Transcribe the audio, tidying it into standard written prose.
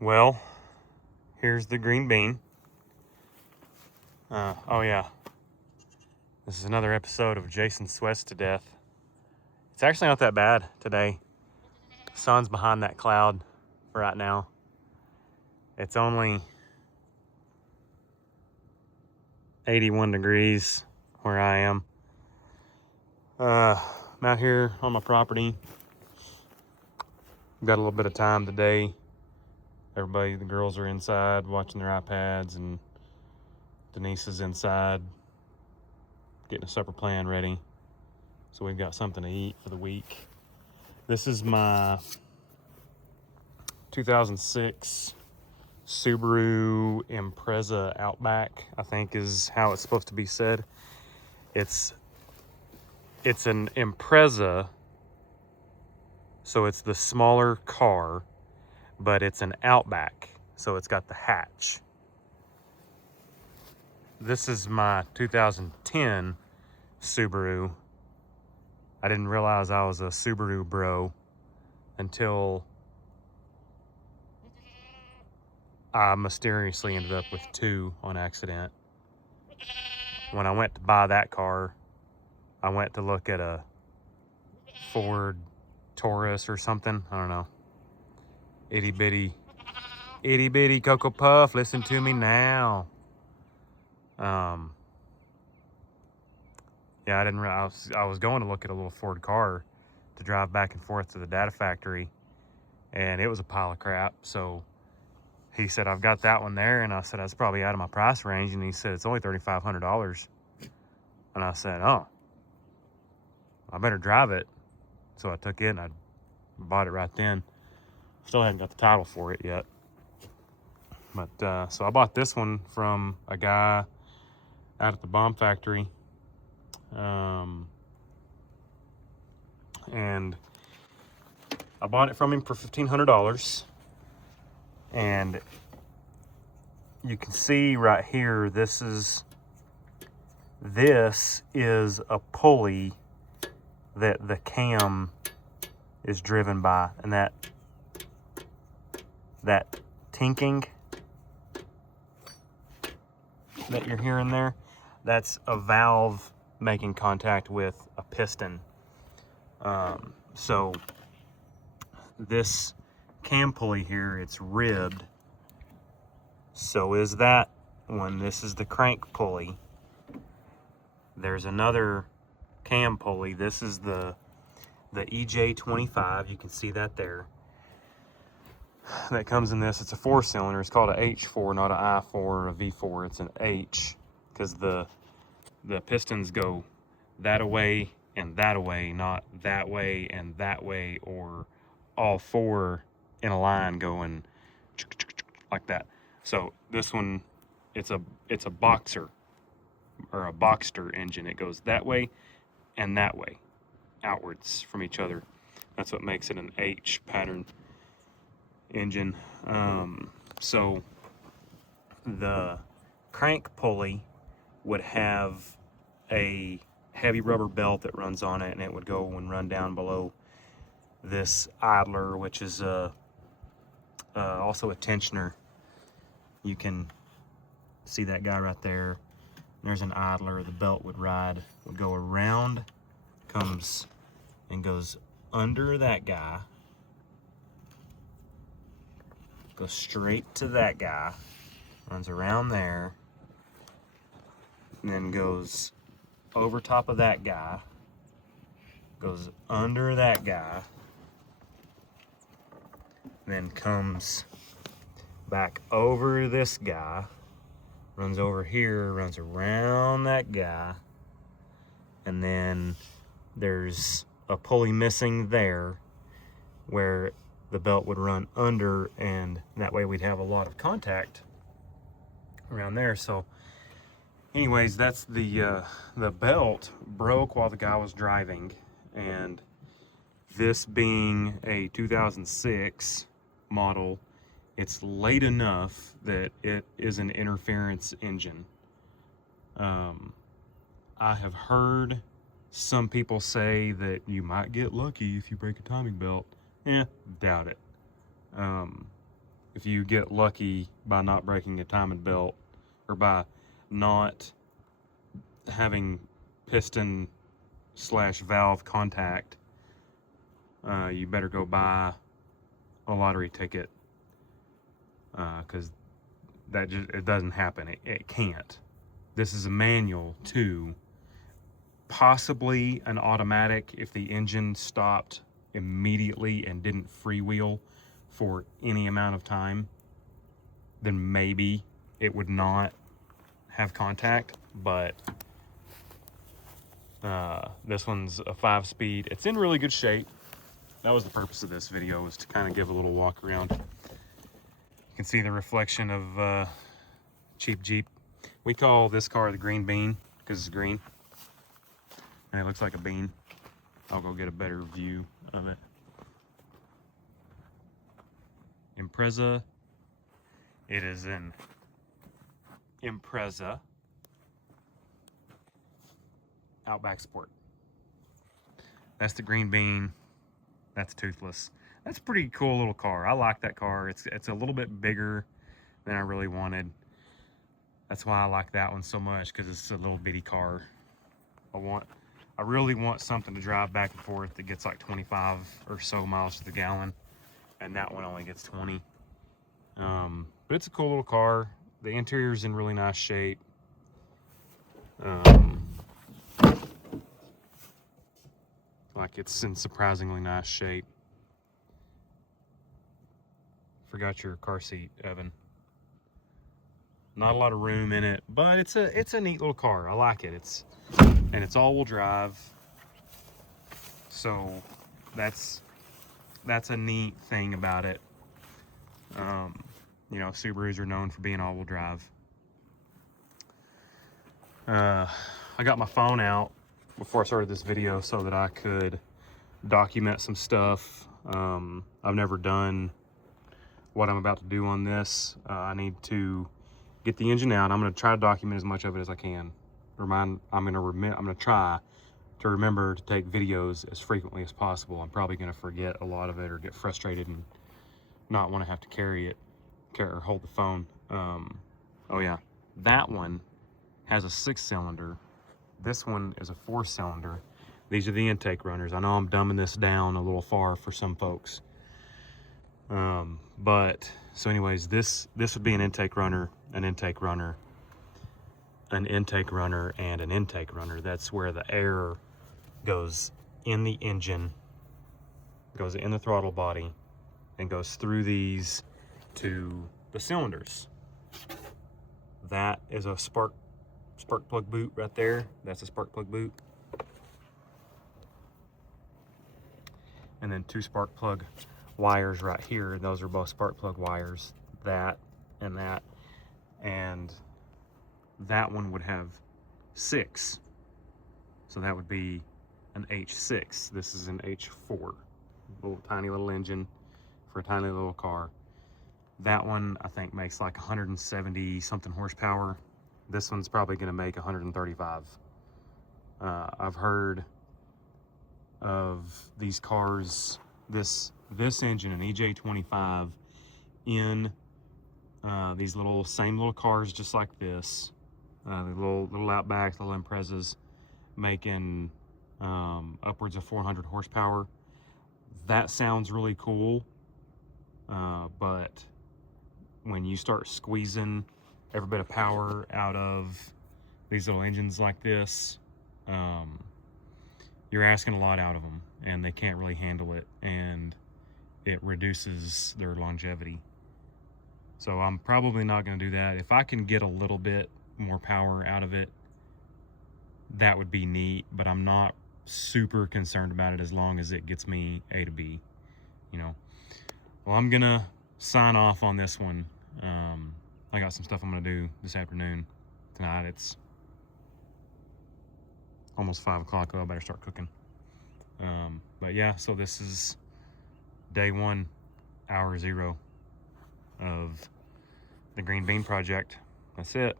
Well, here's the green bean. Oh yeah, this is another episode of Jason Sweats to Death. It's actually not that bad today. The sun's behind that cloud right now. It's only 81 degrees where I am. I'm out here on my property. Got a little bit of time today. Everybody, the girls are inside watching their iPads, and Denise is inside getting a supper plan ready. So we've got something to eat for the week. This is my 2006 Subaru Impreza Outback, I think is how it's supposed to be said. It's an Impreza, so it's the smaller car, but it's an Outback, so it's got the hatch. This is my 2010 Subaru. I didn't realize I was a Subaru bro until I mysteriously ended up with two on accident. When I went to buy that car, I went to look at a Ford Taurus or something. I don't know. Itty bitty Cocoa Puff, listen to me now. Yeah, I didn't realize I was going to look at a little Ford car to drive back and forth to the data factory, and it was a pile of crap. So he said, I've got that one there, and I said, that's probably out of my price range, and he said, it's only $3,500. And I said, oh, I better drive it. So I took it and I bought it right then. Still hadn't got the title for it yet. But so I bought this one from a guy out at the bomb factory. And I bought it from him for $1,500. And you can see right here, this is a pulley that the cam is driven by, and that tinking that you're hearing there, that's a valve making contact with a piston. So this cam pulley here, it's ribbed. So is that one. This is the crank pulley. There's another cam pulley. This is the EJ25. You can see that there. That comes in this. It's a 4-cylinder. It's called a H4, not an I4 or a V4. It's an H, because the pistons go that away and that away, not that way and that way, or all four in a line going like that. So this one, it's a boxer or a Boxster engine. It goes that way and that way, outwards from each other. That's what makes it an H pattern engine. So the crank pulley would have a heavy rubber belt that runs on it, and it would go and run down below this idler, which is also a tensioner. You can see that guy right there. There's an idler. The belt would go around, comes and goes under that guy, goes straight to that guy, runs around there, and then goes over top of that guy, goes under that guy, then comes back over this guy, runs over here, runs around that guy, and then there's a pulley missing there where the belt would run under, and that way we'd have a lot of contact around there. So anyways, that's the belt broke while the guy was driving, and this being a 2006 model, it's late enough that it is an interference engine. I have heard some people say that you might get lucky if you break a timing belt. Doubt it. if you get lucky by not breaking a timing belt or by not having piston / valve contact, you better go buy a lottery ticket, because it doesn't happen. It can't. This is a manual too, possibly an automatic if the engine stopped immediately and didn't freewheel for any amount of time, then maybe it would not have contact. But this one's a 5-speed. It's in really good shape. That was the purpose of this video, was to kind of give a little walk around. You can see the reflection of cheap Jeep. We call this car the green bean because it's green and it looks like a bean. I'll go get a better view of it. Impreza. It is an Impreza Outback Sport. That's the green bean. That's toothless. That's a pretty cool little car. I like that car. It's a little bit bigger than I really wanted. That's why I like that one so much, because it's a little bitty car. I really want something to drive back and forth that gets like 25 or so miles to the gallon, and that one only gets 20. But it's a cool little car. The interior's in really nice shape. Like, it's in surprisingly nice shape. Forgot your car seat, Evan. Not a lot of room in it, but it's a neat little car. I like it. It's all-wheel drive, so that's a neat thing about it. You know, Subarus are known for being all-wheel drive. I got my phone out before I started this video so that I could document some stuff. I've never done what I'm about to do on this. I need to get the engine out. I'm going to try to document as much of it as I can. I'm going to try to remember to take videos as frequently as possible. I'm probably going to forget a lot of it or get frustrated and not want to have to carry it or hold the phone. Oh yeah, that one has a 6-cylinder. This one is a 4-cylinder. These are the intake runners. I know I'm dumbing this down a little far for some folks. But so anyways, this would be an intake runner, an intake runner, an intake runner, and an intake runner. That's where the air goes in the engine, goes in the throttle body, and goes through these to the cylinders. That is a spark plug boot right there. That's a spark plug boot. And then 2 spark plug wires right here. Those are both spark plug wires. That and that. And that one would have 6. So that would be an H6. This is an H4. Tiny little engine for a tiny little car. That one I think makes like 170 something horsepower. This one's probably going to make 135. I've heard of these cars, this engine, an EJ25, in these same little cars just like this, the little Outbacks, little Imprezas, making upwards of 400 horsepower. That sounds really cool, but when you start squeezing every bit of power out of these little engines like this, you're asking a lot out of them, and they can't really handle it, and it reduces their longevity. So I'm probably not going to do that. If I can get a little bit more power out of it, that would be neat, but I'm not super concerned about it as long as it gets me A to B, you know. Well, I'm gonna sign off on this one. I got some stuff I'm gonna do this afternoon. Tonight it's almost 5 o'clock, though. I better start cooking. But yeah, so this is day 1, hour 0 of the Green Bean Project. That's it.